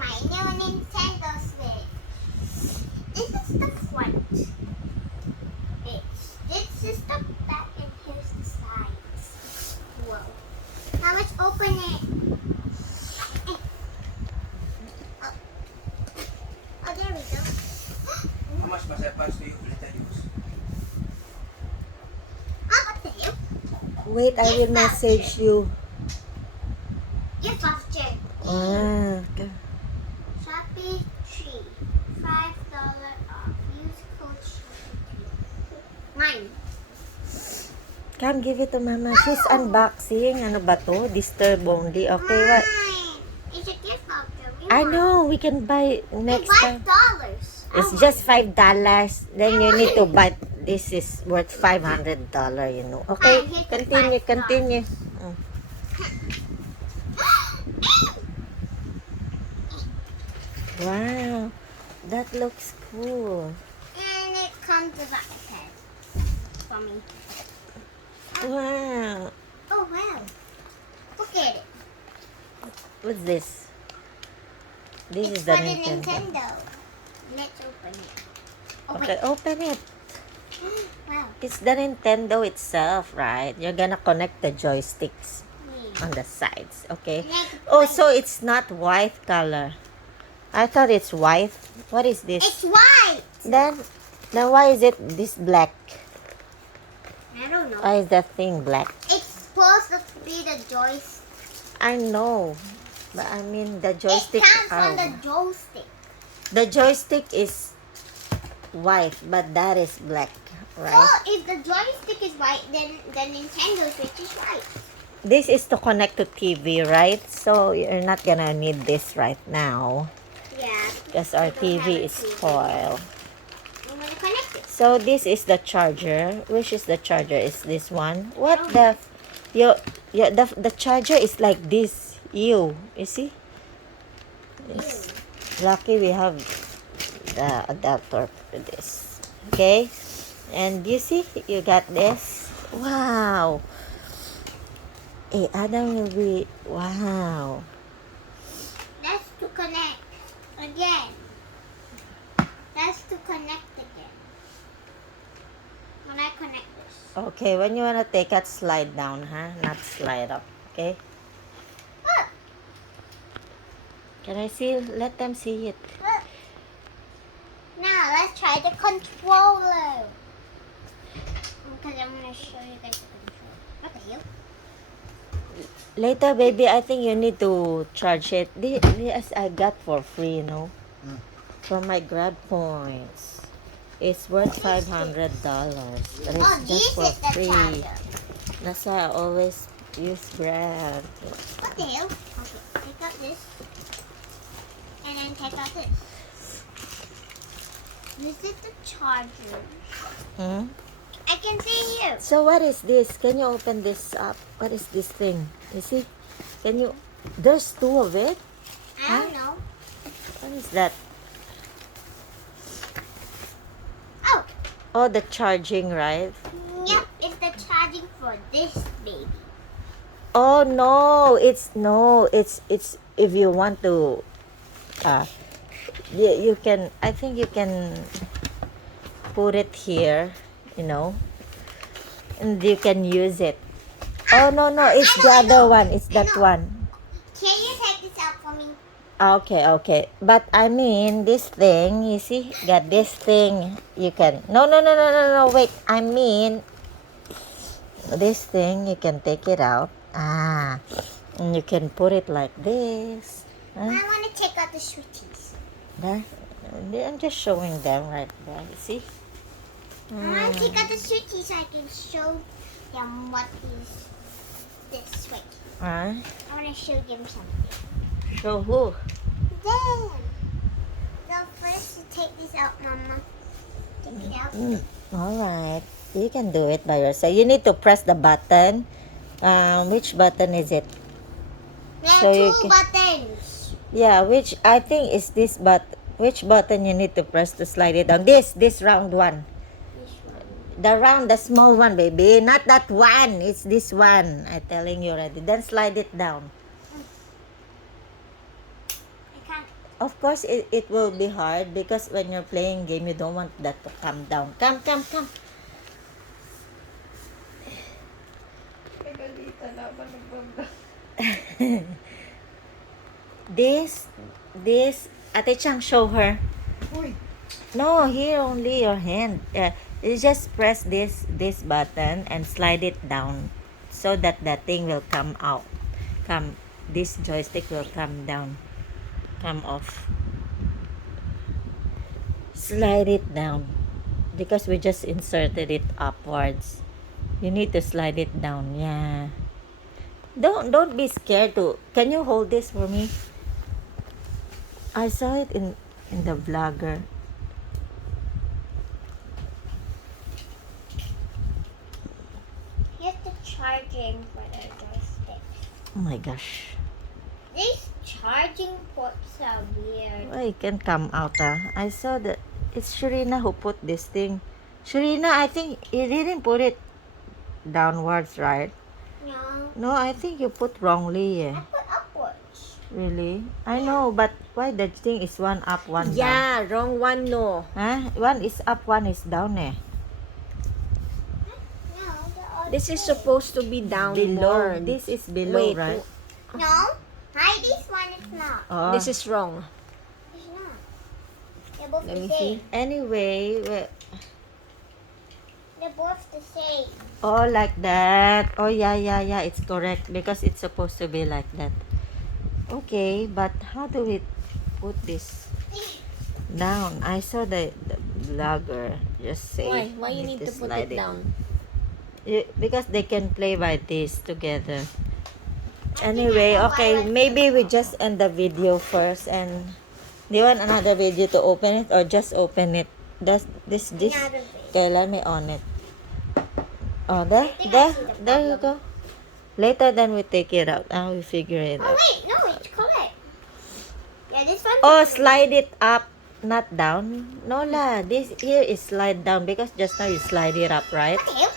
my new Nintendo Switch. This is the front. This is the back and here's the sides. Whoa. Now let's open it. Oh, there we go. How much must I pass to you? Let I use. Oh, what the hell? Wait, I will message you. Your voucher. Okay. Shopee tree. $5 off. Use code Shopee. Mine. Come, give it to Mama. She's unboxing. Ano ba to? Disturb only. Okay, what? Mine. It's a gift voucher. I know. We can buy next time. $5. It's just $5. Then you need to buy. This is worth $500, you know. Okay, here's the continue, $5. continue. Wow, that looks cool. And it comes with a head for me. Wow. Oh wow. Look at it. What's this? This It's is the for the Nintendo. Nintendo. Let's open it. Okay, open it. Wow. It's the Nintendo itself, right? You're gonna connect the joysticks Yeah. on the sides, okay? Next Oh, one. so it's not white color. I thought it's white. What is this? It's white. Then why is it this black? I don't know. Why is that thing black? It's supposed to be the joystick. I know, but I mean the It joystick. comes on the joystick. The joystick is white, but that is black, right? Oh, if the joystick is white, then the Nintendo Switch is white. This is to connect to TV, right? So you're not gonna need this right now Yeah. because our We don't have TV a is TV. spoiled. I'm gonna connect it. So this is the charger. Which is the charger? Is this one? What the? The charger is like this. You see? It's lucky we have the adapter for this. Okay, and you see, you got this. Wow. Hey, Adam will be wow. That's to connect again. That's to connect again. When I connect this. Okay, when you wanna take it, slide down, huh? Not slide up. Okay. Look, Can I see? Let them see it. look. Now let's try the controller. Because I'm gonna show you guys the controller. What the hell? Later, baby, I think you need to charge it. This I got for free, you know, from my Grab points. It's worth $500, but Oh, it's this just for is the free. charger. That's why I always use Grab. What the hell? Okay, take out this. And then take out this. This is the charger. Hmm? I can see you. So what is this? Can you open this up? What is this thing? You see? Can you? There's two of it. I don't know. What is that? Oh, Oh, the charging, right? yep, it's the charging for this baby. Oh no, it's if you want to you can, I think you can put it here, you know, and you can use it. Oh no, it's the other one. It's that one. Can you take this out for me? Okay. But I mean this thing, you see, got this thing. You can no. Wait, I mean this thing. You can take it out. And you can put it like this. I want to take out the switches. There. I'm just showing them right there. You see? I want to take out the switches so I can show them what is this switch. I want to show them something. Show who? Then, so first you take this out, Mama. Take it out. All right. You can do it by yourself. You need to press the button. Which button is it? There So are you two can- buttons. Yeah, which I think is this which button you need to press to slide it down? This round one. This one. The small one, baby. Not that one. It's this one. I'm telling you already. Then slide it down. I can't. of course, it will be hard because when you're playing game, you don't want that to come down. Come. This, Ate Chang, show her. Uy! No, here only your hand. You just press this button and slide it down so that the thing will come out. This joystick will come down. Come off. Slide it down because we just inserted it upwards. You need to slide it down. Yeah. Don't be scared to. Can you hold this for me? I saw it in the vlogger. Here's the charging for the joystick. Oh my gosh. These charging ports are weird. Why it can come out? I saw that it's Sharina who put this thing. Sharina, I think you didn't put it downwards, right? No, No, I think you put wrongly. I put upwards. Really? I know, but why the thing is one up, one down? Yeah, wrong one, no. Huh? One is up, one is down eh. No, the other This is way. supposed to be downward. Below. This is below, Wait, right? No, hi, this one is not. Oh. This is wrong. It's not. They're both Let the me same. see. Anyway, They're both the same. oh, like that. Oh, yeah, it's correct because it's supposed to be like that. Okay, but how do we put this down? I saw the vlogger just say. Why you need to put slide it down? Because they can play by this together. Anyway, okay, maybe we just end the video first. And do you want another video to open it or just open it? Does this? Another video. Okay, let me on it. Oh, there, think I there, see the there you go. Later, then we take it out. We figure it Oh out. wait, no, it's correct. Yeah, this one. Oh, slide it up, not down. No lah, this here is slide down because just now you slide it up, right? What the hell?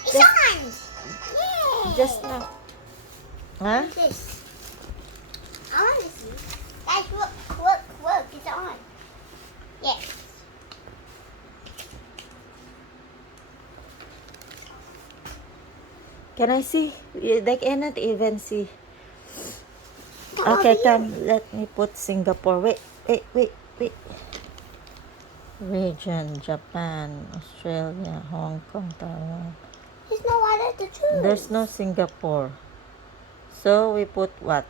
It's Just- on. Yay. Just now. Huh? What's this? I want to see. Guys, look, it's on. Yes. Can I see? They cannot even see. Come Okay, over come. here. Let me put Singapore. Wait. Region, Japan, Australia, Hong Kong, Taiwan. There's no other to choose. There's no Singapore. So we put what?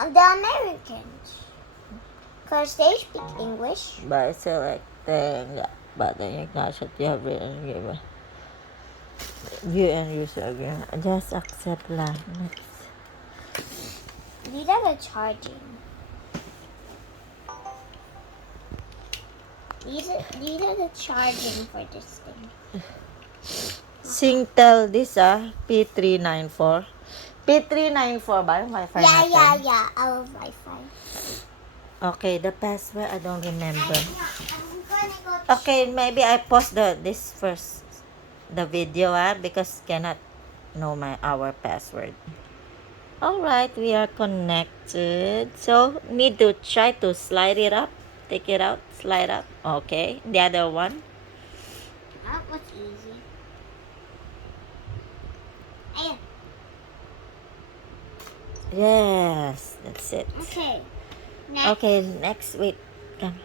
The Americans. Because they speak English. By selecting but then you guys should you have written given. View and use again. Just accept lah. Next. These are the charging. These are the charging for this thing. Singtel this P394. P394 ba yung Wi-Fi natin? Yeah. Our Wi-Fi. Okay, the password I don't remember. I'm gonna go. Okay, maybe I pause this first. The video because cannot know our password. Alright, we are connected. So need to try to slide it up. Take it out, slide up. Okay. The other one. That was easy. Ayan. Yes, that's it. Okay. Next. Okay, next wait. Come.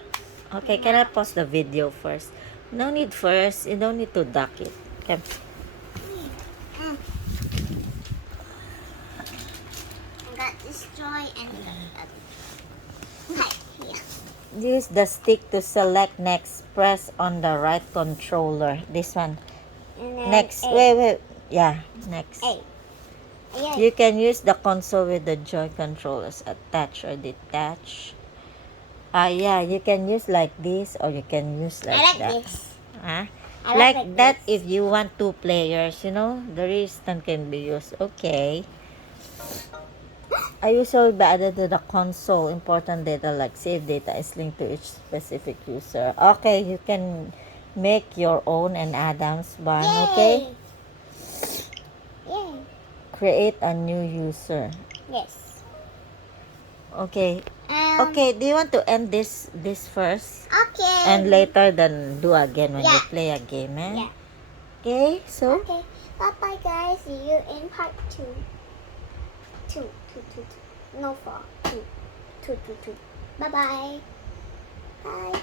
Okay, can I pause the video first? No need first. You don't need to duck it. Come. Mm. I got this toy and the other. Okay, here. Use the stick to select next. Press on the right controller. This one. And then Next. A. Wait. Yeah, next. A. Ayan. You can use the console with the joy controllers attach or detach. Yeah, you can use like this or you can use like I like that. this. Huh? I Like that this. if you want 2 players, the resistance can be used. Okay. I usually be added to the console. Important data like save data is linked to each specific user. Okay, you can make your own and Adam's one. Okay? Yay. Create a new user. Yes. Okay. Okay, do you want to end this first? Okay. And later then do again when you Yeah. play a game, eh? Yeah. Okay, so Okay. Bye bye, guys. See you in part 2. 2. No 4. 2. 2. Bye bye. Bye.